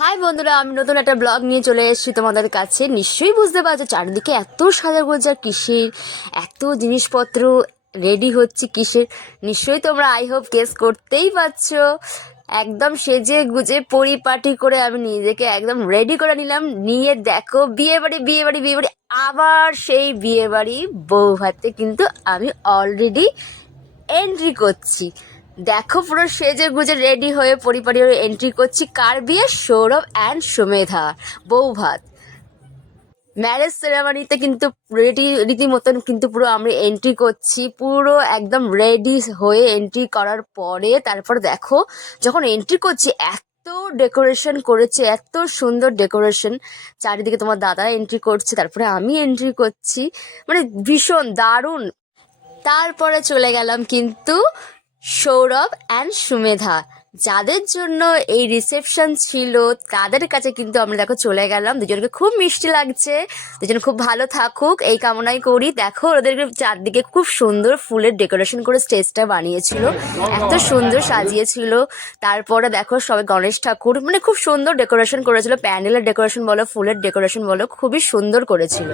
High বন্ধুরা, আমি নতুন একটা ব্লগ নিয়ে চলে এসেছি তোমাদের কাছে। নিশ্চয়ই বুঝতে পারছ, চারিদিকে এত সাজা গোজা কিসের, এত জিনিসপত্র রেডি হচ্ছে কিসের। নিশ্চয়ই তোমরা আই হোপ কেস করতেই পারছ। একদম সেজে গুজে, পরিপাটি করে আমি নিজেকে একদম রেডি করে নিলাম। নিয়ে দেখো, বিয়ে বাড়ি বিয়ে বাড়ি বিয়ে বাড়ি, আবার সেই বিয়ে বাড়ি বউ ভাতে কিন্তু আমি অলরেডি এন্ট্রি করছি। দেখো পুরো সেজে গুজে রেডি হয়ে হয়ে এন্ট্রি করছি। কার বিয়ে? সৌরভ অ্যান্ড সুমেধা, বউ ভাত। ম্যারেজ সেরেমনিতে কিন্তু রেডি রীতিমতন কিন্তু পুরো আমরা এন্ট্রি করছি। পুরো একদম রেডি হয়ে এন্ট্রি করার পরে তারপর দেখো, যখন এন্ট্রি করছি, এত ডেকোরেশন করেছে, এত সুন্দর ডেকোরেশন চারিদিকে তোমার দাদা এন্ট্রি করছে, তারপরে আমি এন্ট্রি করছি। মানে ভীষণ দারুণ। তারপরে চলে গেলাম কিন্তু সৌরভ অ্যান্ড সুমেধা। যাদের জন্য এই রিসেপশন ছিল, তাদের কাছে কিন্তু আমরা দেখো চলে গেলাম। দুজনকে খুব মিষ্টি লাগছে। দুজন খুব ভালো থাকুক, এই কামনাই করি। দেখো, ওদেরকে চারদিকে খুব সুন্দর ফুলের ডেকোরেশন করে স্টেজটা বানিয়েছিল। এত সুন্দর সাজিয়েছিল। তারপরে দেখো, সবাই গণেশ ঠাকুর মানে খুব সুন্দর ডেকোরেশন করেছিল। প্যান্ডেলের ডেকোরেশন বলো, ফুলের ডেকোরেশন বলো, খুবই সুন্দর করেছিল।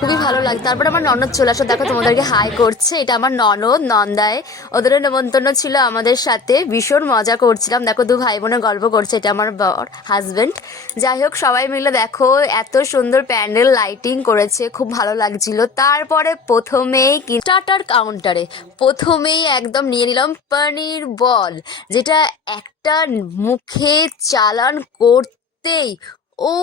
খুবই ভালো লাগে। তারপরে আমার ননদ চলে আসো। দেখো, তোমাদেরকে হাই করছে। এটা আমার ননদ, নন্দায়। ওদেরও নেমন্তন্ন ছিল আমাদের সাথে। ভীষণ মজা করছিলাম। দেখো, দু ভাই বোনের গল্প করছে। এটা আমার বর হাজবেন্ড যাই হোক, সবাই মিলে দেখো, এত সুন্দর প্যান্ডেল লাইটিং করেছে। খুব ভালো লাগছিল। তারপরে প্রথমেই স্টার্টার কাউন্টারে প্রথমেই একদম নিয়ে নিলাম পনির বল, যেটা একটা মুখে চালান করতেই ও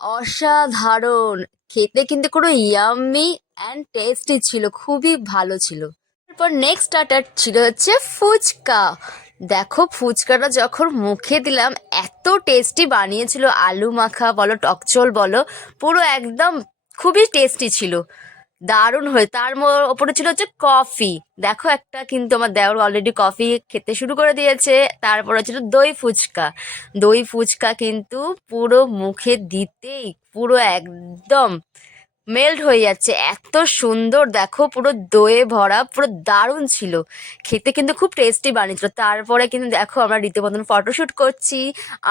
অসাধারণ। খেতে কিন্তু কোনো ইয়ামি অ্যান্ড টেস্টি ছিল, খুবই ভালো ছিল। তারপর নেক্সট স্টার্টার ছিল হচ্ছে ফুচকা। দেখো ফুচকাটা যখন মুখে দিলাম, এত টেস্টি বানিয়েছিল, আলু মাখা বলো টকচল বলো, পুরো একদম খুবই টেস্টি ছিল। দারুণ হয়ে, তার ওপরে ছিল হচ্ছে কফি। দেখো একটা কিন্তু আমার দেওর অলরেডি কফি খেতে শুরু করে দিয়েছে, তারপরে ছিল দই ফুচকা। দই ফুচকা কিন্তু পুরো মুখে দিতেই পুরো একদম মেল্ট হয়ে যাচ্ছে, এত সুন্দর। দেখো পুরো দয়ে ভরা, পুরো দারুণ ছিল। খেতে কিন্তু খুব টেস্টি বানিয়েছিল। তারপরে কিন্তু দেখো আমরা রীতিমতন ফটোশ্যুট করছি,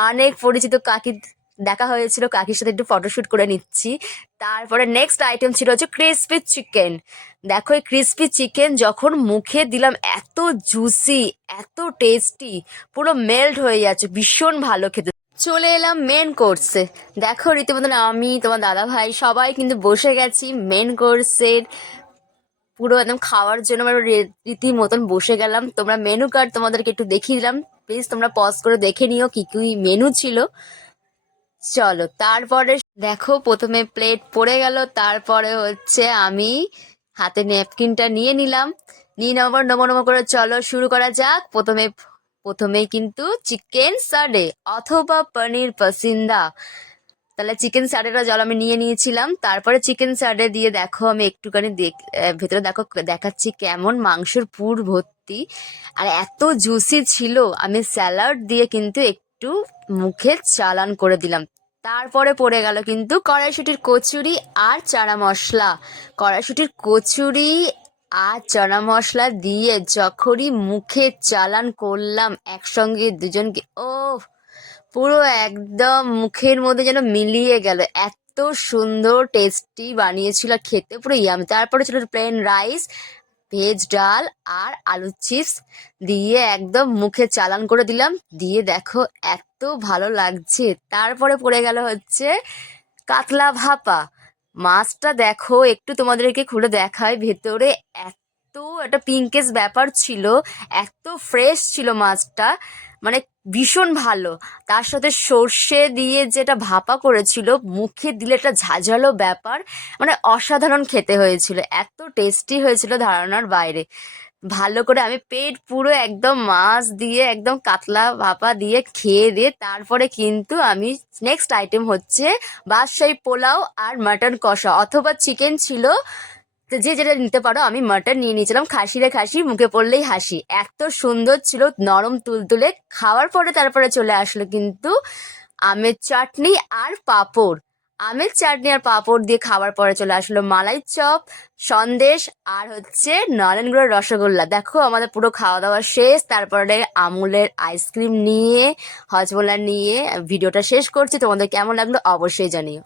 অনেক পরিচিত কাকি দেখা হয়েছিল, কাকির সাথে একটু ফটোশ্যুট করে নিচ্ছি। তারপরে নেক্সট আইটেম ছিল হচ্ছে ক্রিসপি চিকেন দেখো এই ক্রিসপি চিকেন যখন মুখে দিলাম, এত জুসি এত টেস্টি পুরো মেল্ট হয়ে যাচ্ছে, ভীষণ ভালো খেতে। চলে এলাম মেন কোর্সে দেখো রীতিমতন আমি, তোমার দাদা ভাই সবাই কিন্তু বসে গেছি মেন কোর্সের পুরো একদম খাওয়ার জন্য আমরা রীতিমতন বসে গেলাম। তোমরা মেনু কার্ড তোমাদেরকে একটু দেখিয়ে দিলাম। প্লিজ তোমরা পজ করে দেখে নিও কি কি মেনু ছিল। চলো, তারপরে দেখো, প্রথমে প্লেট পড়ে গেল, তারপরে হচ্ছে আমি হাতে ন্যাপকিনটা নিয়ে নিলাম। নিয়ে নেওয়ার নমো নমো করে চলো শুরু করা যাক। প্রথমে, প্রথমেই কিন্তু চিকেন সাডে অথবা পনির পসিন্দা তাহলে চিকেন সাডেটা জল আমি নিয়ে নিয়েছিলাম। তারপরে চিকেন সাডে দিয়ে দেখো, আমি একটুখানি ভেতরে দেখো, দেখাচ্ছি কেমন মাংসের পুর ভর্তি। আর এত জুসি ছিল, আমি স্যালাড দিয়ে কিন্তু একটু মুখে চালান করে দিলাম। তারপরে পড়ে গেল কিন্তু কড়াইশুটির কচুরি আর চানা মশলা। কড়াইশুটির কচুরি আর চানা মশলা দিয়ে যখনই মুখে চালান করলাম একসঙ্গে দুজনকে ও পুরো একদম মুখের মধ্যে যেন মিলিয়ে গেল। এত সুন্দর টেস্টি বানিয়েছিল, খেতে পুরো ইয়ামি তারপরে ছিল প্লেন রাইস ভেজ ডাল আর আলু চিপস দিয়ে একদম মুখে চালান করে দিলাম। দিয়ে দেখো, এত ভালো লাগছে। তারপরে পড়ে গেল হচ্ছে কাতলা ভাপা। মাছটা দেখো, একটু তোমাদেরকে খুলে দেখায় ভেতরে এত একটা পিঙ্কেস ব্যাপার ছিল, এত ফ্রেশ ছিল মাছটা। মানে ভীষণ ভালো। তার সাথে সর্ষে দিয়ে যেটা ভাপা করেছিল, মুখে দিলে একটা ঝাঁঝালো ব্যাপার মানে অসাধারণ খেতে হয়েছিল। এত টেস্টি হয়েছিল ধারণার বাইরে। ভালো করে আমি পেট পুরো একদম মাছ দিয়ে, একদম কাতলা ভাপা দিয়ে খেয়ে দিয়ে তারপরে কিন্তু আমি নেক্সট আইটেম হচ্ছে বাদশাহী পোলাও আর মাটন কষা অথবা চিকেন ছিল তো যে যেটা নিতে পারো, আমি মাটন নিয়ে নিয়েছিলাম। খাসি রে খাসি, মুখে পড়লেই হাসি। এত সুন্দর ছিল নরম তুলতুলে। খাওয়ার পরে তারপরে চলে আসলো কিন্তু আমের চাটনি আর পাঁপড়। আমের চাটনি আর পাঁপড় দিয়ে খাবার পরে চলে আসলো মালাই চপ, সন্দেশ আর হচ্ছে নলেনগুড়ের রসগোল্লা। দেখো, আমাদের পুরো খাওয়া দাওয়া শেষ। তারপরে আমুলের আইসক্রিম নিয়ে, হজমোলা নিয়ে, ভিডিওটা শেষ করছি। তোমাদের কেমন লাগল অবশ্যই জানিও।